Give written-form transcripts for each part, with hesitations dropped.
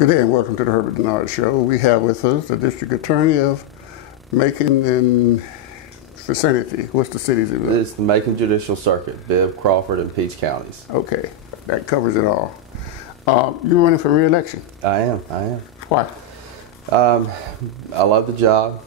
Good day and welcome to the Herbert Dennard Show. We have with us the District Attorney of Macon and vicinity. What's the cities in It's the Macon Judicial Circuit, Bibb, Crawford, and Peach counties. Okay, that covers it all. You're running for re-election. I am. Why? I love the job.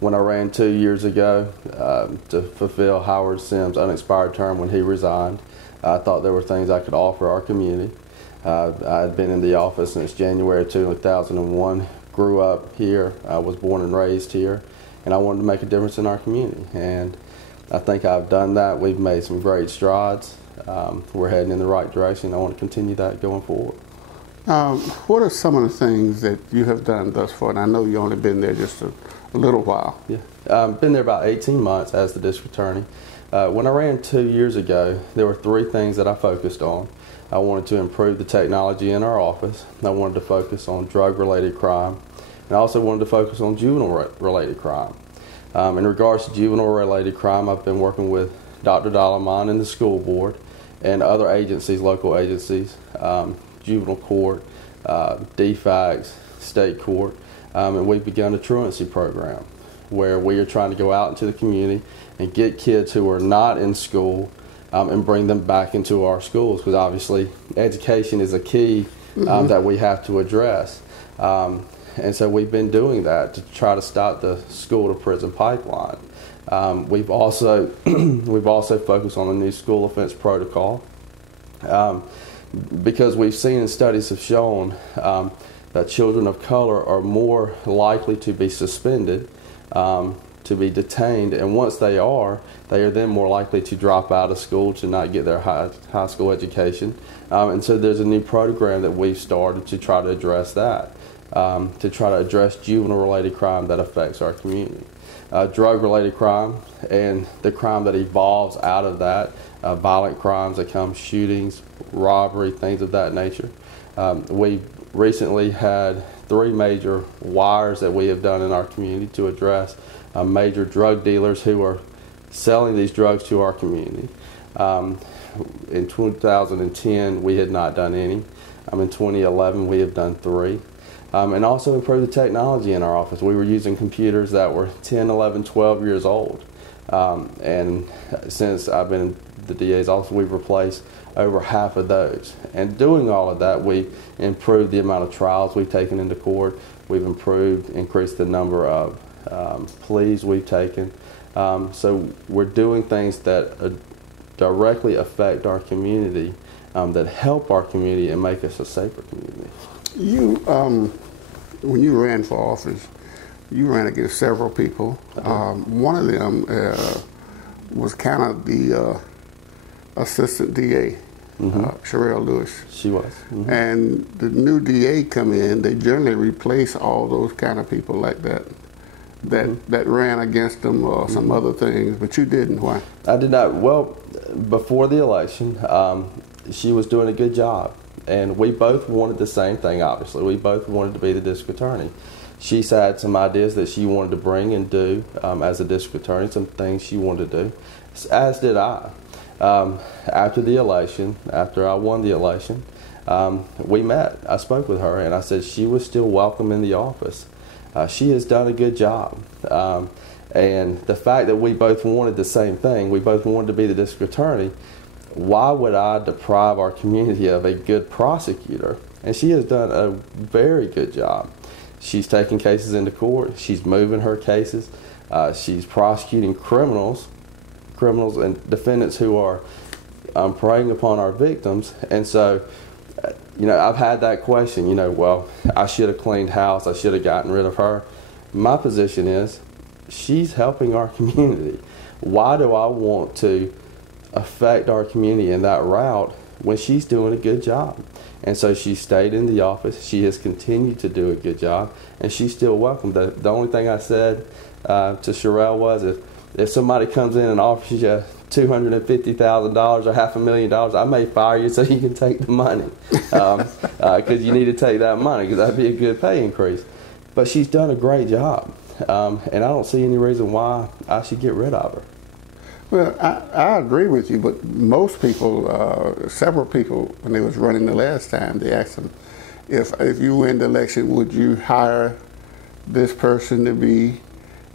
When I ran 2 years ago to fulfill Howard Sims' unexpired term when he resigned, I thought there were things I could offer our community. I had been in the office since January 2001, grew up here, I was born and raised here, and I wanted to make a difference in our community. And I think I've done that. We've made some great strides. We're heading in the right direction. I want to continue that going forward. What are some of the things that you have done thus far? And I know you've only been there just a little while. Yeah, been there about 18 months as the district attorney. When I ran 2 years ago, there were 3 things that I focused on. I wanted to improve the technology in our office. I wanted to focus on drug-related crime. And I also wanted to focus on juvenile-related crime. In regards to juvenile-related crime, I've been working with Dr. Dalaman and the school board and other agencies, local agencies, juvenile court, DFACS, state court, and we've begun a truancy program where we are trying to go out into the community and get kids who are not in school and bring them back into our schools, because obviously education is a key that we have to address. And so we've been doing that to try to stop the school to prison pipeline. We've also focused on a new school offense protocol because we've seen, and studies have shown that children of color are more likely to be suspended, to be detained, and once they are then more likely to drop out of school, to not get their high school education. And so there's a new program that we've started to try to address that, to try to address juvenile-related crime that affects our community. Drug-related crime and the crime that evolves out of that, violent crimes that come, shootings, robbery, things of that nature. We recently had 3 major wires that we have done in our community to address major drug dealers who are selling these drugs to our community. In 2010, we had not done any. In 2011, we have done 3. And also improve the technology in our office. We were using computers that were 10, 11, 12 years old. And since I've been in the DA's office, we've replaced over half of those. And doing all of that, we've improved the amount of trials we've taken into court. We've increased the number of pleas we've taken. So we're doing things that directly affect our community, that help our community and make us a safer community. You, when you ran for office, you ran against several people. One of them was kind of the assistant DA, Sherelle Lewis. She was. And the new DA come in, they generally replace all those kind of people like that. That ran against them or some other things, but you didn't. Why? I did not. Well, before the election, she was doing a good job, and we both wanted the same thing, obviously. We both wanted to be the district attorney. She had some ideas that she wanted to bring and do as a district attorney, some things she wanted to do, as did I. After the election, after I won the election, we met. I spoke with her, and I said she was still welcome in the office. She has done a good job. And the fact that we both wanted the same thing, we both wanted to be the district attorney, why would I deprive our community of a good prosecutor? And she has done a very good job. She's taking cases into court. She's moving her cases. She's prosecuting criminals and defendants who are preying upon our victims. And so, I've had that question, well, I should have cleaned house, I should have gotten rid of her. My position is, she's helping our community. Why do I want to affect our community in that route when she's doing a good job? And so she stayed in the office, she has continued to do a good job, and she's still welcome. The only thing I said to Sherelle was, if somebody comes in and offers you $250,000 or $500,000, I may fire you so you can take the money, because you need to take that money, because that'd be a good pay increase. But she's done a great job, and I don't see any reason why I should get rid of her. Well, I agree with you, but most people, several people, when they was running the last time, they asked them, if you win the election, would you hire this person to be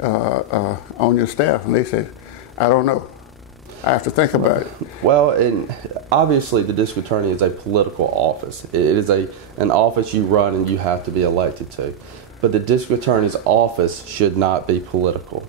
on your staff? And they said, I don't know. I have to think about it. Well, and obviously the district attorney is a political office. It is an office you run and you have to be elected to. But the district attorney's office should not be political.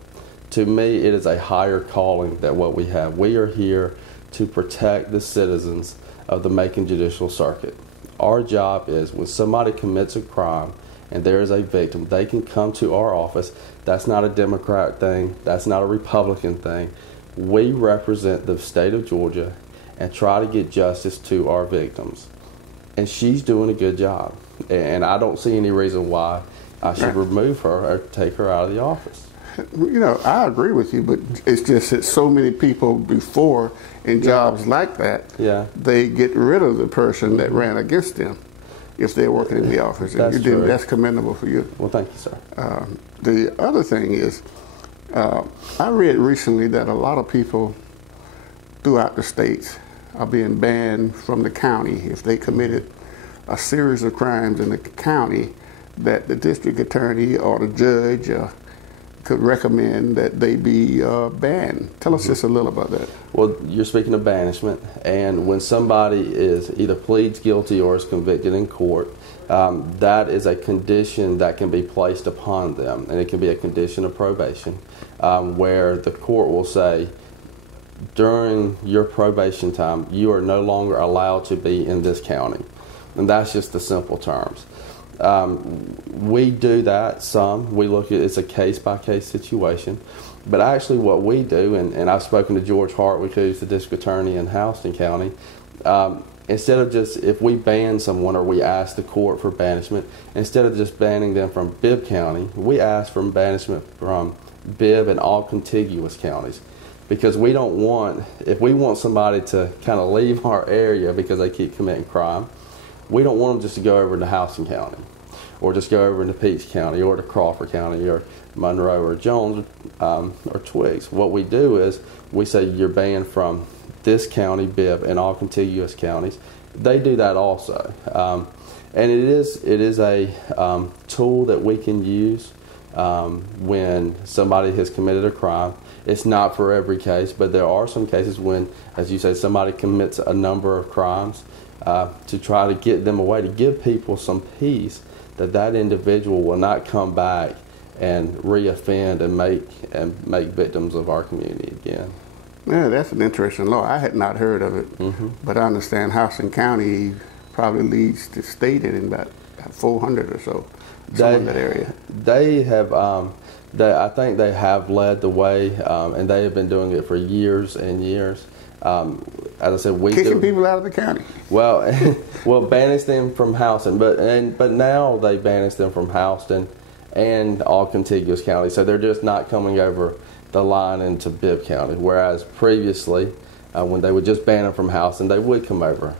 To me, it is a higher calling than what we have. We are here to protect the citizens of the Macon Judicial Circuit. Our job is when somebody commits a crime and there is a victim, they can come to our office. That's not a Democrat thing. That's not a Republican thing. We represent the state of Georgia and try to get justice to our victims. And she's doing a good job. And I don't see any reason why I should remove her or take her out of the office. You know, I agree with you, but it's just that so many people before in jobs like that, they get rid of the person that ran against them if they're working in the office. That's true. That's commendable for you. Well, thank you, sir. The other thing is, I read recently that a lot of people throughout the states are being banned from the county if they committed a series of crimes in the county, that the district attorney or the judge could recommend that they be banned. Tell us just a little about that. Well, you're speaking of banishment, and when somebody is either pleads guilty or is convicted in court, that is a condition that can be placed upon them, and it can be a condition of probation, where the court will say, during your probation time, you are no longer allowed to be in this county. And that's just the simple terms. We do that some. We look at it's a case-by-case situation. But actually what we do, and I've spoken to George Hartwick, who's the district attorney in Houston County, instead of just, if we ban someone or we ask the court for banishment, instead of just banning them from Bibb County, we ask for banishment from Bibb and all contiguous counties. Because we don't want, if we want somebody to kind of leave our area because they keep committing crime, we don't want them just to go over to Houston County, or just go over into Peach County, or to Crawford County, or Monroe, or Jones, or Twiggs. What we do is we say you're banned from this county, Bibb, and all contiguous counties. They do that also, and it is a tool that we can use when somebody has committed a crime. It's not for every case, but there are some cases when, as you say, somebody commits a number of crimes, to try to get them away, to give people some peace that that individual will not come back and reoffend and make victims of our community again. Yeah, that's an interesting law. I had not heard of it, but I understand Houston County probably leads the state in about 400 or so, somewhere in that area. They have, I think they have led the way, and they have been doing it for years and years. As I said, we kicking people out of the county. Well, banish them from Houston, but now they banish them from Houston and all contiguous counties. So they're just not coming over the line into Bibb County. Whereas previously, when they would just ban them from Houston, they would come over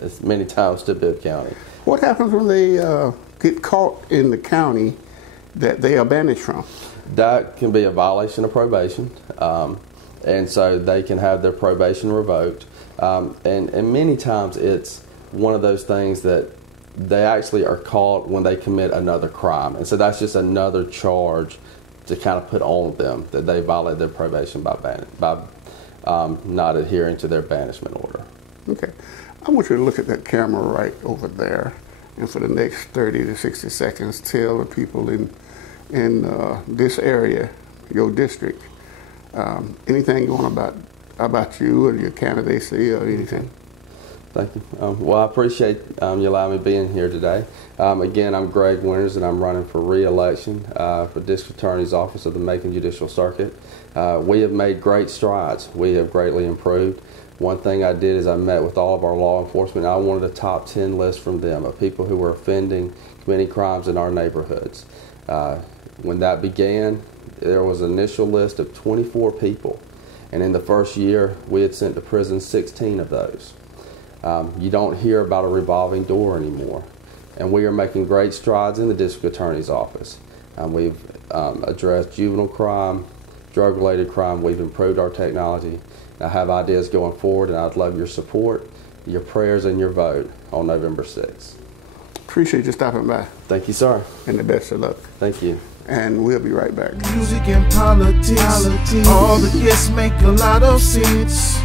as many times to Bibb County. What happens when they get caught in the county that they are banished from? That can be a violation of probation. And so they can have their probation revoked. And many times it's one of those things that they actually are caught when they commit another crime. And so that's just another charge to kind of put on them, that they violate their probation by not adhering to their banishment order. Okay. I want you to look at that camera right over there, and for the next 30 to 60 seconds, tell the people in this area, your district, anything you want about you or your candidacy or anything. Thank you. Well, I appreciate you allowing me being here today. Again, I'm Greg Winters, and I'm running for re-election for District Attorney's Office of the Macon Judicial Circuit. We have made great strides. We have greatly improved. One thing I did is I met with all of our law enforcement. I wanted a top 10 list from them of people who were committing crimes in our neighborhoods. When that began, there was an initial list of 24 people, and in the first year we had sent to prison 16 of those. You don't hear about a revolving door anymore, and we are making great strides in the District Attorney's Office. We've addressed juvenile crime, drug-related crime. We've improved our technology. I have ideas going forward, and I'd love your support, your prayers, and your vote on November 6th. Appreciate you stopping by. Thank you, sir. And the best of luck. Thank you. And we'll be right back. Music and politics. All the guests make a lot of sense.